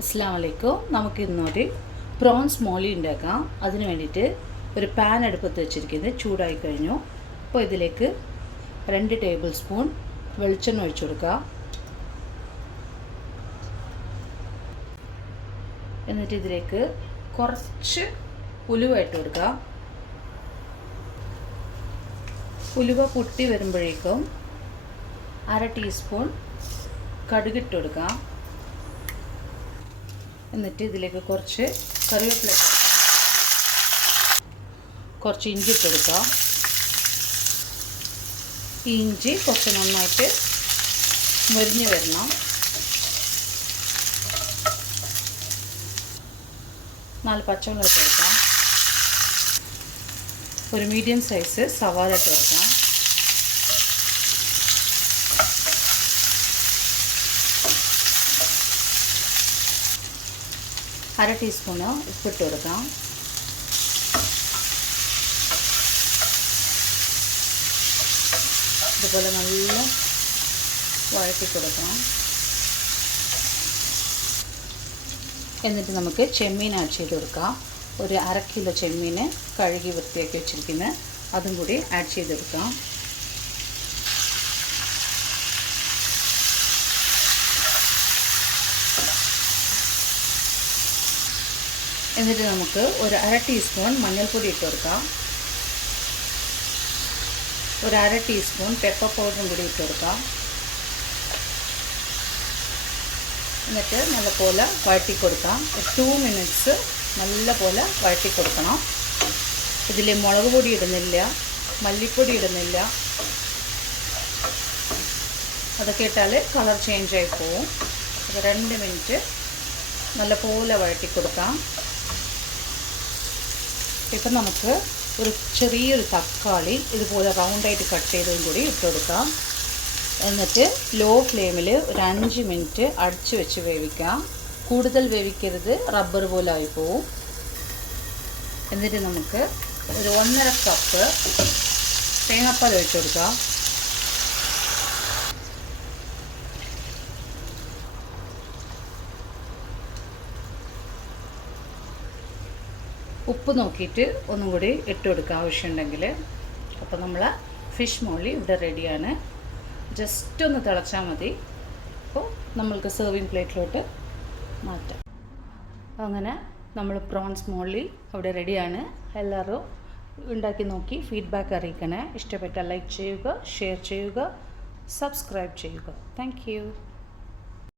അസ്സലാമലൈക്കും. നമുക്ക് ഇന്നൊരു പ്രോൺസ് മോളി ഉണ്ടാക്കാം. അതിന് വേണ്ടിയിട്ട് ഒരു പാൻ അടുപ്പത്ത് വെച്ചിരിക്കുന്നത് ചൂടായി കഴിഞ്ഞു. അപ്പോൾ ഇതിലേക്ക് 2 ടേബിൾ സ്പൂൺ വെളിച്ചെണ്ണ ഒഴിച്ചു കൊടുക്കുക. എന്നിട്ട് ഇതിലേക്ക് കുറച്ച് ഉലുവ ഇട്ട് കൊടുക്കുക. ഉലുവ പൊട്ടി വരുമ്പോഴേക്കും 1/2 ടീസ്പൂൺ കടുകിട്ട് കൊടുക്കുക. എന്നിട്ട് ഇതിലേക്ക് കുറച്ച് കറിവേപ്പില ഇട്ട് കൊടുക്കാം. കുറച്ച് ഇഞ്ചി ഇട്ട് കൊടുക്കാം. ഈ ഇഞ്ചി കുറച്ച് നന്നായിട്ട് മുരിഞ്ഞ് വരണം. 4 പച്ചമുളക് ഇട്ട് കൊടുക്കാം. ഒരു മീഡിയം സൈസ് സവാള ഇട്ട് കൊടുക്കാം. അര ടീസ്പൂണ് ഉപ്പിട്ട് കൊടുക്കാം. ഇതുപോലെ നല്ല വഴറ്റി കൊടുക്കണം. എന്നിട്ട് നമുക്ക് ചെമ്മീൻ ആഡ് ചെയ്ത് കൊടുക്കാം. ഒരു 1/2 കിലോ ചെമ്മീൻ കഴുകി വൃത്തിയാക്കി വെച്ചിരിക്കുന്നത് അതും കൂടി ആഡ് ചെയ്തെടുക്കാം. എന്നിട്ട് നമുക്ക് ഒരു 1/2 ടീസ്പൂൺ മഞ്ഞൾപ്പൊടി ഇട്ട് കൊടുക്കാം. ഒരു 1/2 ടീസ്പൂൺ പെപ്പർ പൗഡറും കൂടി ഇട്ട് കൊടുക്കാം. എന്നിട്ട് നല്ലപോലെ വഴറ്റി കൊടുക്കാം. 2 മിനിറ്റ്സ് നല്ലപോലെ വഴറ്റി കൊടുക്കണം. ഇതിൽ മുളക് പൊടി ഇടുന്നില്ല, മല്ലിപ്പൊടി ഇടുന്നില്ല. അതൊക്കെ ഇട്ടാൽ കളർ ചേഞ്ചായി പോവും. അപ്പോൾ 2 മിനിറ്റ് നല്ലപോലെ വഴറ്റി കൊടുക്കാം. ഇപ്പം നമുക്ക് ഒരു ചെറിയൊരു തക്കാളി ഇതുപോലെ റൗണ്ടായിട്ട് കട്ട് ചെയ്തതും കൂടി ഇട്ട് കൊടുക്കാം. എന്നിട്ട് ലോ ഫ്ലെയിമിൽ ഒരു 5 മിനിറ്റ് അടച്ച് വെച്ച് വേവിക്കാം. കൂടുതൽ വേവിക്കരുത്, റബ്ബർ പോലെ ആയിപ്പോവും. എന്നിട്ട് നമുക്ക് ഒരു 1.5 കപ്പ് തേങ്ങാപ്പാൽ ഒഴിച്ച് കൊടുക്കാം. ഉപ്പ് നോക്കിയിട്ട് ഒന്നും കൂടി ഇട്ട് കൊടുക്കുക ആവശ്യമുണ്ടെങ്കിൽ. അപ്പോൾ നമ്മൾ ഫിഷ് മോളി ഇവിടെ റെഡിയാണ്. ജസ്റ്റ് ഒന്ന് തിളച്ചാൽ മതി. അപ്പോൾ നമ്മൾക്ക് സെർവിങ് പ്ലേറ്റിലോട്ട് മാറ്റാം. അങ്ങനെ നമ്മൾ പ്രോൺസ് മോളി അവിടെ റെഡിയാണ്. എല്ലാവരും ഉണ്ടാക്കി നോക്കി ഫീഡ്ബാക്ക് അറിയിക്കണേ. ഇഷ്ടപ്പെട്ടാൽ ലൈക്ക് ചെയ്യുക, ഷെയർ ചെയ്യുക, സബ്സ്ക്രൈബ് ചെയ്യുക. Thank you.